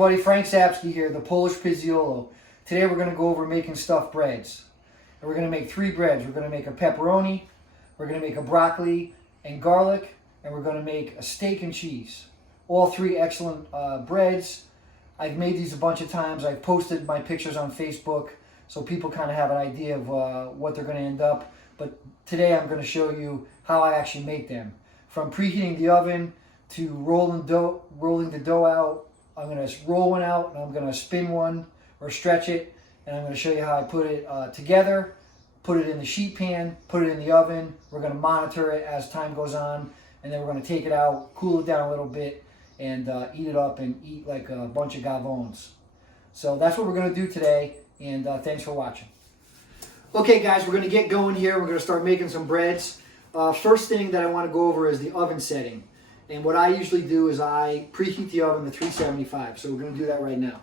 everybody, Frank Sapsky here, the Polish Pizziolo. Today we're going to go over making stuffed breads. And we're going to make 3 breads. We're going to make a pepperoni, we're going to make a broccoli and garlic, and we're going to make a steak and cheese. All 3 excellent breads. I've made these a bunch of times. I've posted my pictures on Facebook so people kind of have an idea of what they're going to end up. But today I'm going to show you how I actually make them. From preheating the oven to rolling the dough out. I'm going to roll one out and I'm going to spin one or stretch it, and I'm going to show you how I put it together, put it in the sheet pan, put it in the oven. We're going to monitor it as time goes on, and then we're going to take it out, cool it down a little bit, and eat it up and eat like a bunch of gavons. So that's what we're going to do today, and thanks for watching. Okay guys, we're going to get going here. We're going to start making some breads. First thing that I want to go over is the oven setting. And what I usually do is I preheat the oven to 375. So we're going to do that right now.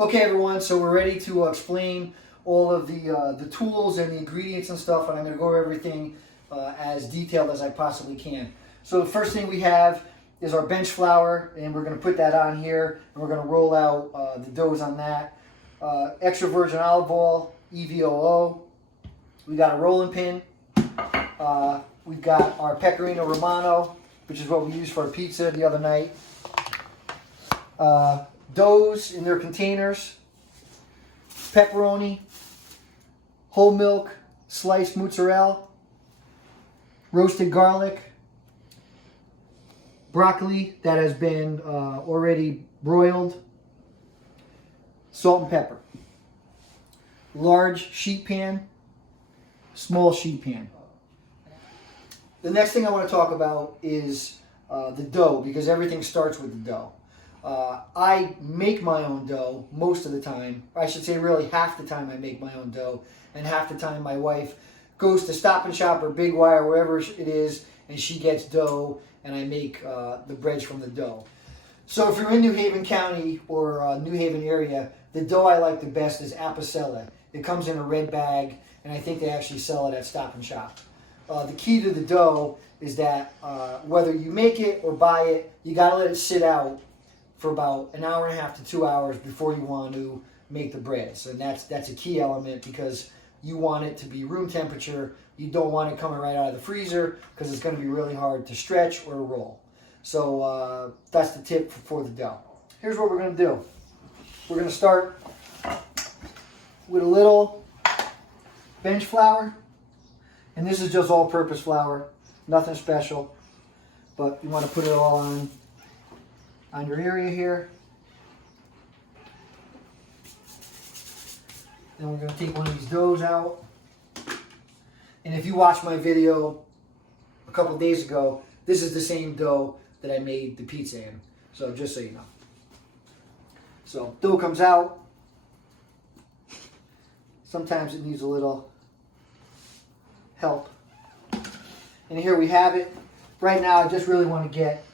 Okay everyone, so we're ready to explain all of the tools and the ingredients and stuff. And I'm going to go over everything as detailed as I possibly can. So the first thing we have is our bench flour. And we're going to put that on here. And we're going to roll out the doughs on that. Extra virgin olive oil, EVOO. We got a rolling pin. We've got our pecorino romano, which is what we used for our pizza the other night. Doughs in their containers. Pepperoni. Whole milk. Sliced mozzarella. Roasted garlic. Broccoli that has been already broiled. Salt and pepper. Large sheet pan. Small sheet pan. The next thing I want to talk about is the dough, because everything starts with the dough. I make my own dough most of the time. I should say really half the time I make my own dough, and half the time my wife goes to Stop and Shop or Big Y or wherever it is, and she gets dough, and I make the breads from the dough. So if you're in New Haven County or New Haven area, the dough I like the best is Apizza. It comes in a red bag, and I think they actually sell it at Stop and Shop. The key to the dough is that whether you make it or buy it, you got to let it sit out for about an hour and a half to 2 hours before you want to make the breads. And that's a key element, because you want it to be room temperature. You don't want it coming right out of the freezer, because it's going to be really hard to stretch or roll. So that's the tip for the dough. Here's what we're going to do. We're going to start with a little bench flour. And this is just all-purpose flour, nothing special. But you want to put it all on your area here. Then we're going to take one of these doughs out. And if you watched my video a couple of days ago, this is the same dough that I made the pizza in. So just so you know. So dough comes out. Sometimes it needs a little help. And here we have it. Right now I just really want to get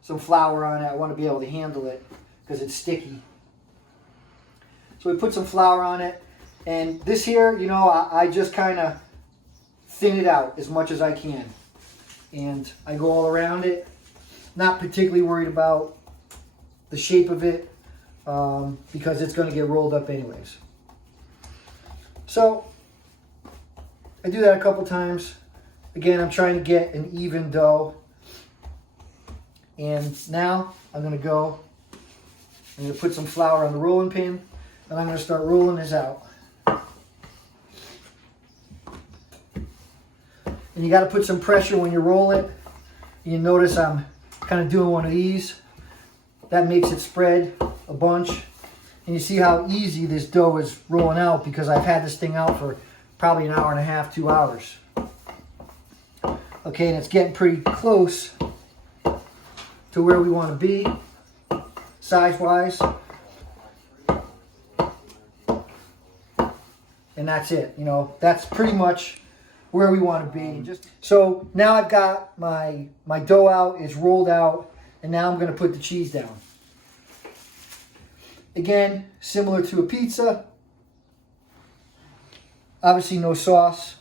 some flour on it. I want to be able to handle it because it's sticky. So we put some flour on it. And this here, you know, I just kind of thin it out as much as I can. And I go all around it. Not particularly worried about the shape of it because it's going to get rolled up anyways. So I do that a couple times. Again, I'm trying to get an even dough. And now I'm going to put some flour on the rolling pin, and I'm going to start rolling this out. And you got to put some pressure when you roll it. You notice I'm kind of doing one of these. That makes it spread a bunch. And you see how easy this dough is rolling out, because I've had this thing out for probably an hour and a half, 2 hours. Okay, and it's getting pretty close to where we want to be, size-wise. And that's it. You know, that's pretty much where we want to be. So now I've got my dough out, it's rolled out, and now I'm going to put the cheese down. Again, similar to a pizza. Obviously no sauce.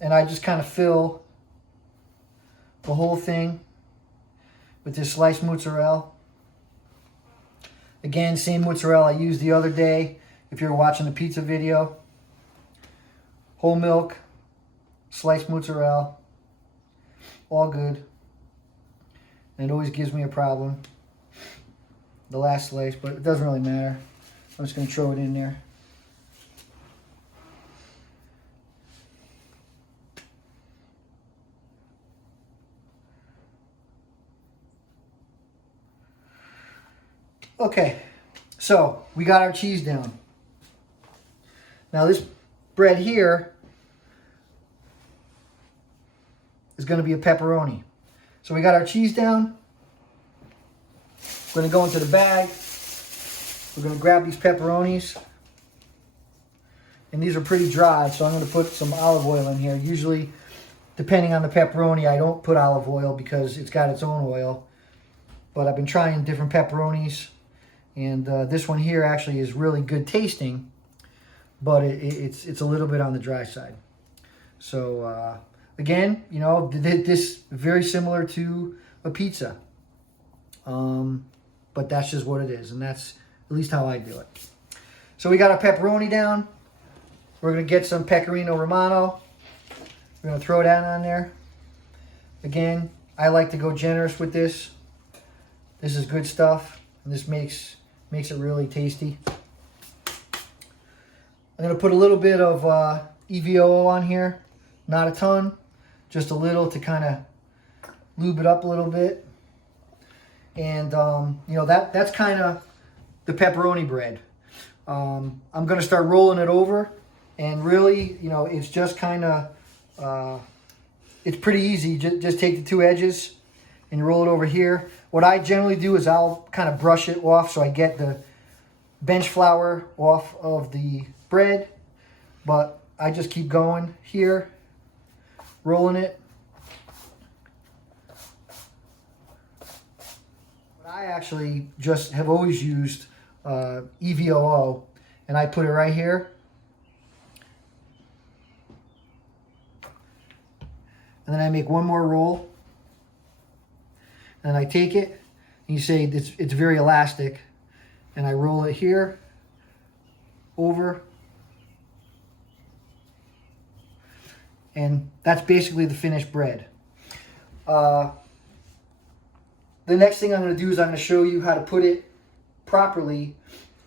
And I just kind of fill the whole thing with this sliced mozzarella. Again, same mozzarella I used the other day if you're watching the pizza video. Whole milk, sliced mozzarella, all good. And it always gives me a problem, the last slice, but it doesn't really matter. I'm just going to throw it in there. Okay, so we got our cheese down. Now this bread here is going to be a pepperoni. So we got our cheese down. We're going to go into the bag. We're going to grab these pepperonis. And these are pretty dry, so I'm going to put some olive oil in here. Usually, depending on the pepperoni, I don't put olive oil because it's got its own oil. But I've been trying different pepperonis. And this one here actually is really good tasting, but it's a little bit on the dry side. So again, you know, this very similar to a pizza, but that's just what it is, and that's at least how I do it. So we got our pepperoni down. We're gonna get some pecorino romano. We're gonna throw that on there. Again, I like to go generous with this. This is good stuff, and this makes it really tasty. I'm going to put a little bit of EVOO on here. Not a ton, just a little to kind of lube it up a little bit. And, you know, that's kind of the pepperoni bread. I'm going to start rolling it over. And really, you know, it's just kind of, it's pretty easy. Just take the two edges and roll it over here. What I generally do is I'll kind of brush it off so I get the bench flour off of the bread. But I just keep going here, rolling it. But I actually just have always used EVOO, and I put it right here. And then I make one more roll. And I take it, and you say it's very elastic, and I roll it here, over, and that's basically the finished bread. The next thing I'm going to do is I'm going to show you how to put it properly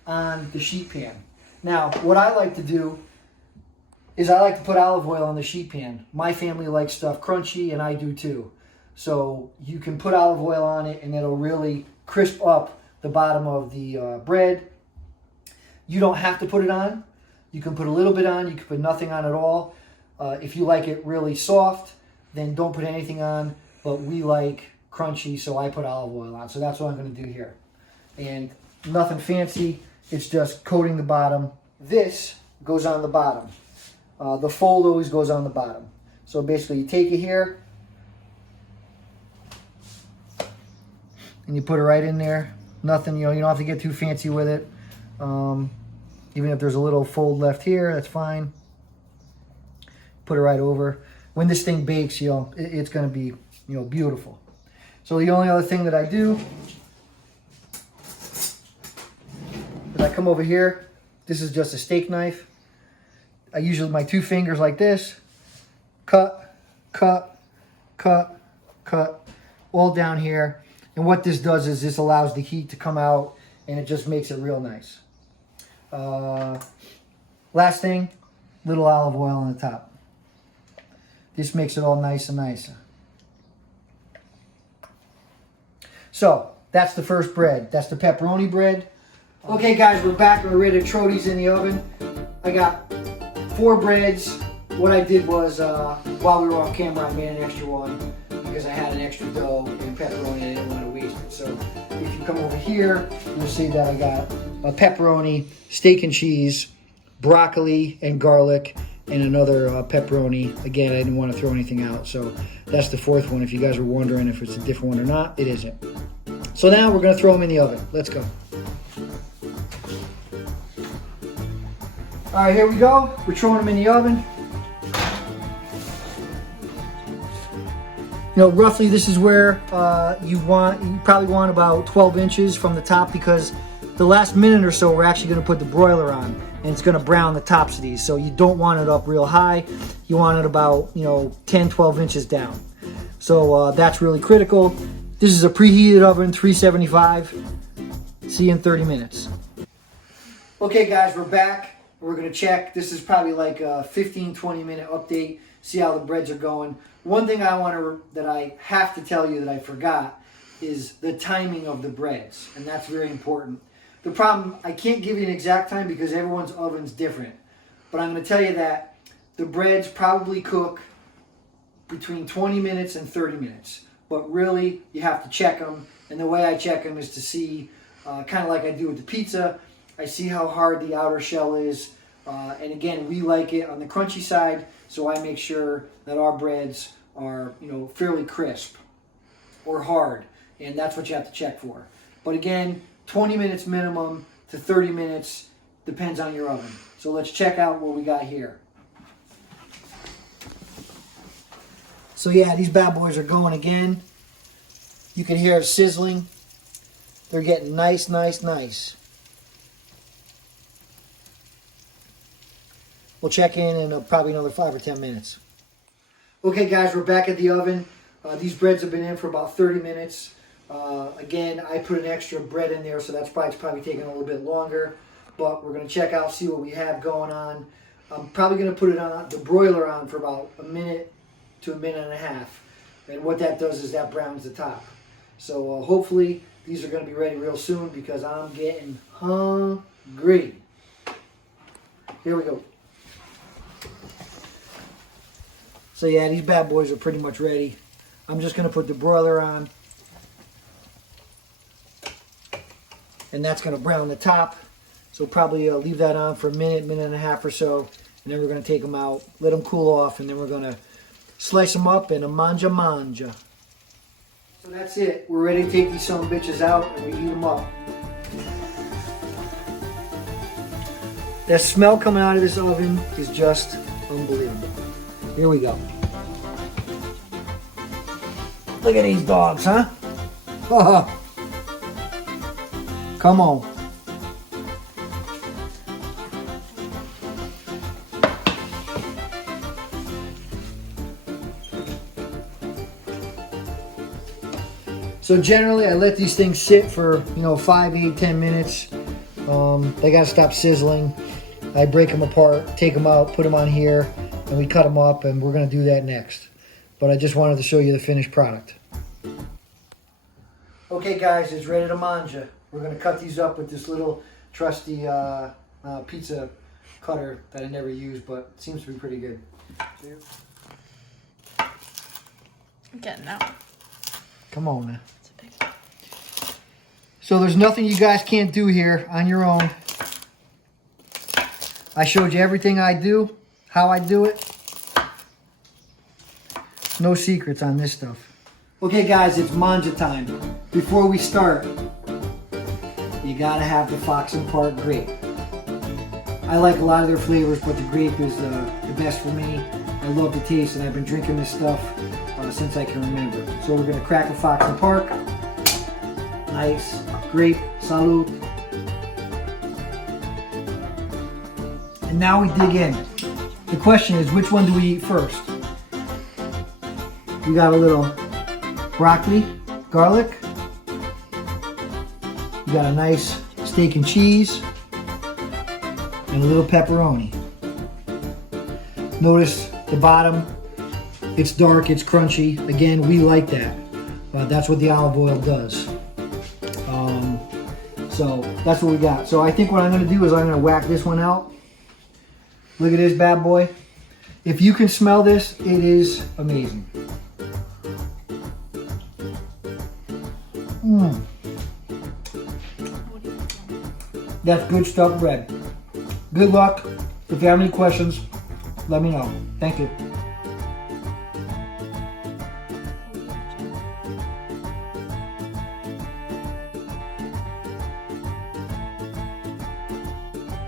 on the sheet pan. Now, what I like to do is I like to put olive oil on the sheet pan. My family likes stuff crunchy, and I do too. So you can put olive oil on it and it'll really crisp up the bottom of the bread. You don't have to put it on. You can put a little bit on. You can put nothing on at all. If you like it really soft, then don't put anything on. But we like crunchy, so I put olive oil on. So that's what I'm going to do here. And nothing fancy. It's just coating the bottom. This goes on the bottom. The fold always goes on the bottom. So basically you take it here, and you put it right in there. Nothing, you know, you don't have to get too fancy with it. Even if there's a little fold left here, that's fine. Put it right over. When this thing bakes, you know, it's going to be, you know, beautiful. So the only other thing that I do is I come over here. This is just a steak knife. I usually my two fingers like this. Cut, cut, cut, cut, all down here. And what this does is this allows the heat to come out, and it just makes it real nice. Last thing, little olive oil on the top. This makes it all nice and nice. So that's the first bread. That's the pepperoni bread. Okay guys, we're back. We're ready to throw these in the oven. I got 4 breads. What I did was, while we were off camera, I made an extra one because I had an extra dough and pepperoni and I didn't want to waste it. So if you come over here, you'll see that I got a pepperoni, steak and cheese, broccoli and garlic, and another pepperoni. Again, I didn't want to throw anything out. So that's the 4th one. If you guys were wondering if it's a different one or not, it isn't. So now we're going to throw them in the oven. Let's go. All right, here we go. We're throwing them in the oven. roughly this is where you probably want about 12 inches from the top, because the last minute or so we're actually going to put the broiler on, and it's going to brown the tops of these. So you don't want it up real high. You want it about 10, 12 inches down. So that's really critical. This is a preheated oven, 375. See you in 30 minutes. Okay guys, we're back. We're gonna check. This is probably like a 15-20 minute update. See how the breads are going. One thing that I have to tell you that I forgot is the timing of the breads, and that's very important. The problem, I can't give you an exact time because everyone's oven's different, but I'm gonna tell you that the breads probably cook between 20 minutes and 30 minutes. But really, you have to check them. And the way I check them is to see, kind of like I do with the pizza, I see how hard the outer shell is. And again, we like it on the crunchy side, so I make sure that our breads are, fairly crisp or hard. And that's what you have to check for. But again, 20 minutes minimum to 30 minutes, depends on your oven. So let's check out what we got here. So yeah, these bad boys are going again. You can hear it sizzling. They're getting nice, nice, nice. We'll check in probably another 5 or 10 minutes. Okay guys, we're back at the oven. These breads have been in for about 30 minutes. Again, I put an extra bread in there, so that's why it's probably taking a little bit longer. But we're going to check out, see what we have going on. I'm probably going to put it on the broiler on for about a minute to a minute and a half, and what that does is that browns the top. So hopefully these are going to be ready real soon because I'm getting hungry. Here we go. So yeah, these bad boys are pretty much ready. I'm just going to put the broiler on, and that's going to brown the top. So probably leave that on for a minute, minute and a half or so, and then we're going to take them out, let them cool off, and then we're going to slice them up in a manja. So that's it. We're ready to take these son of bitches out and we heat them up. That smell coming out of this oven is just unbelievable. Here we go. Look at these dogs, huh? Come on. So generally, I let these things sit for 5, 8, 10 minutes. They gotta stop sizzling. I break them apart, take them out, put them on here, and we cut them up, and we're gonna do that next. But I just wanted to show you the finished product. Okay, guys, it's ready to manja. We're gonna cut these up with this little trusty pizza cutter that I never use, but it seems to be pretty good. I'm getting out. Come on now. So there's nothing you guys can't do here on your own. I showed you everything I do, how I do it. No secrets on this stuff. Okay guys, it's manja time. Before we start, you gotta have the Fox and Park grape. I like a lot of their flavors, but the grape is the best for me. I love the taste, and I've been drinking this stuff since I can remember. So we're gonna crack a Fox and Park. Nice grape, salud. And now we dig in. The question is, which one do we eat first? We got a little broccoli, garlic. We got a nice steak and cheese, and a little pepperoni. Notice the bottom, it's dark, it's crunchy. Again, we like that. That's what the olive oil does. So that's what we got. So I think what I'm going to do is I'm going to whack this one out. Look at this bad boy. If you can smell this, it is amazing. That's good stuff bread. Good luck. If you have any questions, let me know. Thank you.